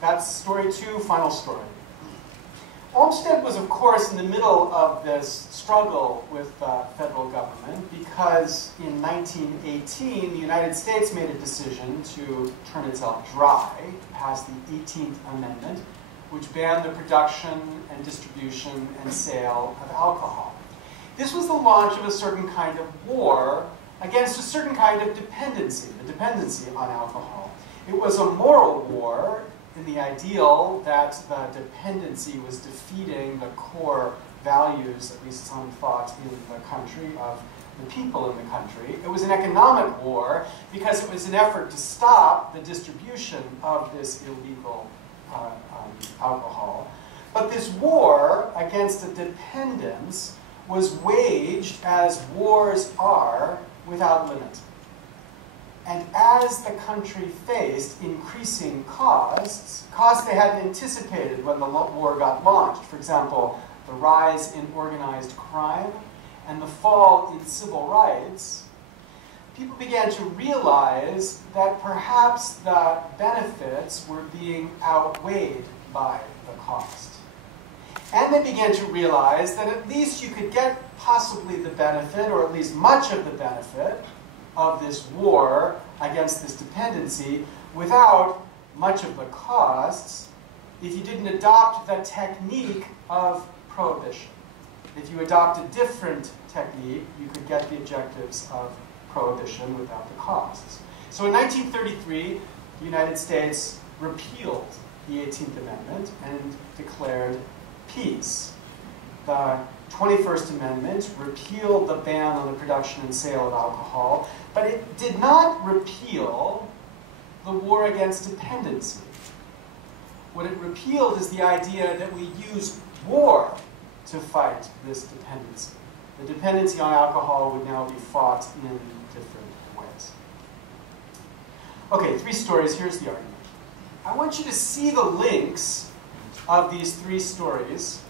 that's story 2, final story. Olmsted was, of course, in the middle of this struggle with the federal government because in 1918, the United States made a decision to turn itself dry, pass the 18th Amendment, which banned the production and distribution and sale of alcohol. This was the launch of a certain kind of war against a certain kind of dependency, the dependency on alcohol. It was a moral war in the ideal that the dependency was defeating the core values, at least some thought, in the country, of the people in the country. It was an economic war because it was an effort to stop the distribution of this illegal alcohol. But this war against a dependence was waged as wars are without limit. And as the country faced increasing costs they hadn't anticipated when the war got launched, for example, the rise in organized crime and the fall in civil rights, people began to realize that perhaps the benefits were being outweighed by the cost. And they began to realize that at least you could get possibly the benefit, or at least much of the benefit, of this war against this dependency without much of the costs if you didn't adopt the technique of prohibition. If you adopt a different technique, you could get the objectives of prohibition without the costs. So in 1933, the United States repealed the 18th Amendment and declared peace. The 21st Amendment repealed the ban on the production and sale of alcohol, but it did not repeal the war against dependency. What it repealed is the idea that we use war to fight this dependency. The dependency on alcohol would now be fought in different ways. Okay, 3 stories. Here's the argument. I want you to see the links of these 3 stories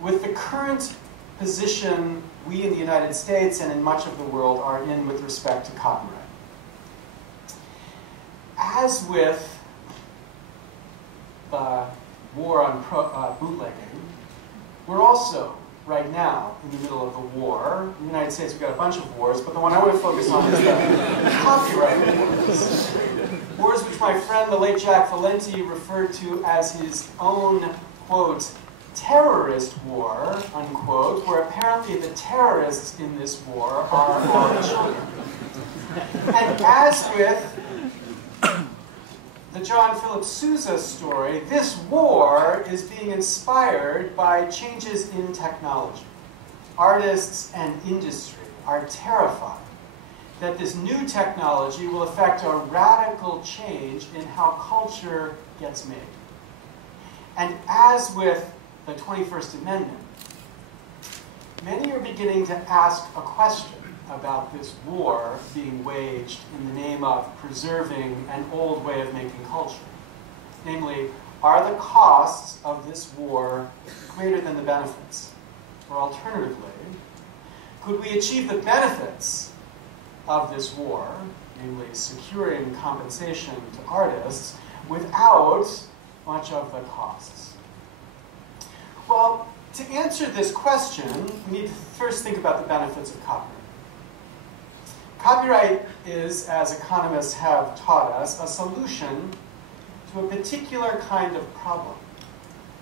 with the current position we in the United States and in much of the world are in with respect to copyright. As with the war on bootlegging, we're also, right now, in the middle of a war. In the United States, we've got a bunch of wars, but the one I want to focus on is the copyright wars. Wars which my friend, the late Jack Valenti, referred to as his own, quote, terrorist war, unquote, where apparently the terrorists in this war are our children. And as with the John Philip Sousa story, this war is being inspired by changes in technology. Artists and industry are terrified that this new technology will affect a radical change in how culture gets made. And as with the 21st Amendment, many are beginning to ask a question about this war being waged in the name of preserving an old way of making culture. Namely, are the costs of this war greater than the benefits? Or alternatively, could we achieve the benefits of this war, namely securing compensation to artists, without much of the costs? Well, to answer this question, we need to first think about the benefits of copyright. Copyright is, as economists have taught us, a solution to a particular kind of problem,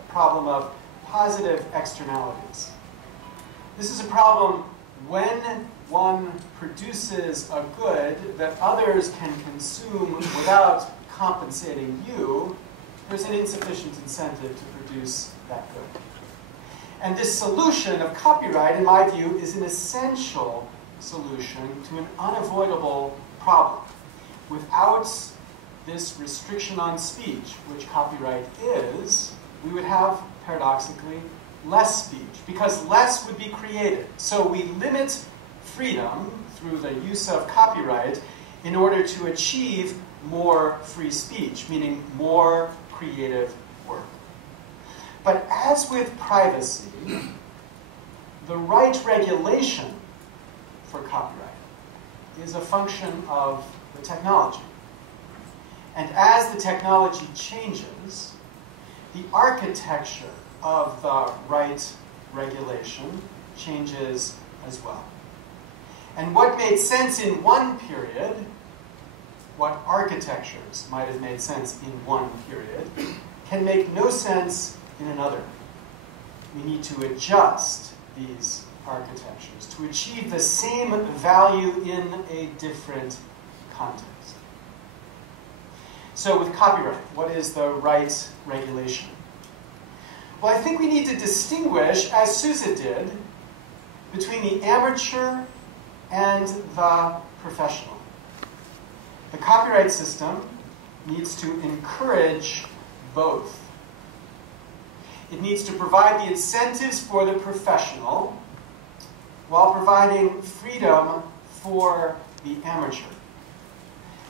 a problem of positive externalities. This is a problem when one produces a good that others can consume without compensating you, there's an insufficient incentive to produce that good. And this solution of copyright, in my view, is an essential solution to an unavoidable problem. Without this restriction on speech, which copyright is, we would have, paradoxically, less speech, because less would be created. So we limit freedom through the use of copyright in order to achieve more free speech, meaning more creative work. But as with privacy, the right regulation for copyright is a function of the technology. And as the technology changes, the architecture of the right regulation changes as well. And what made sense in one period, what architectures might have made sense in one period, can make no sense in another. We need to adjust these architectures to achieve the same value in a different context. So with copyright, what is the right regulation? Well, I think we need to distinguish, as Sousa did, between the amateur and the professional. The copyright system needs to encourage both. It needs to provide the incentives for the professional while providing freedom for the amateur.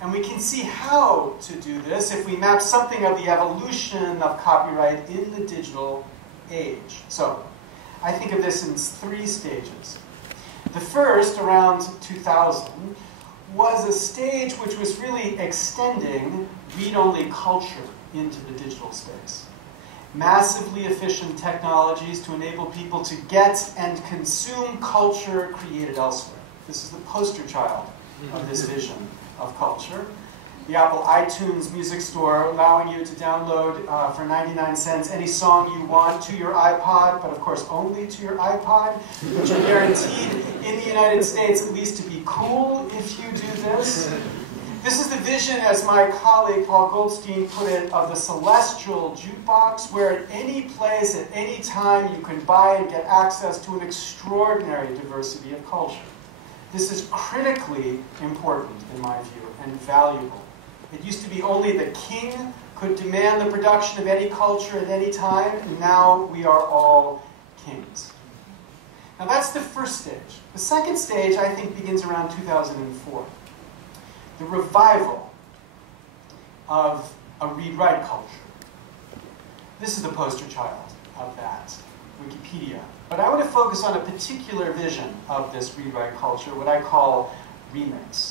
And we can see how to do this if we map something of the evolution of copyright in the digital age. So, I think of this in 3 stages. The first, around 2000, was a stage which was really extending read-only culture into the digital space. Massively efficient technologies to enable people to get and consume culture created elsewhere. This is the poster child of this vision of culture. The Apple iTunes music store allowing you to download for 99 cents any song you want to your iPod, but of course only to your iPod, which are guaranteed in the United States at least to be cool if you do this. This is the vision, as my colleague Paul Goldstein put it, of the celestial jukebox, where at any place, at any time, you can buy and get access to an extraordinary diversity of culture. This is critically important, in my view, and valuable. It used to be only the king could demand the production of any culture at any time, and now we are all kings. Now that's the first stage. The second stage, I think, begins around 2004. The revival of a read-write culture. This is the poster child of that, Wikipedia. But I want to focus on a particular vision of this read-write culture, what I call remix.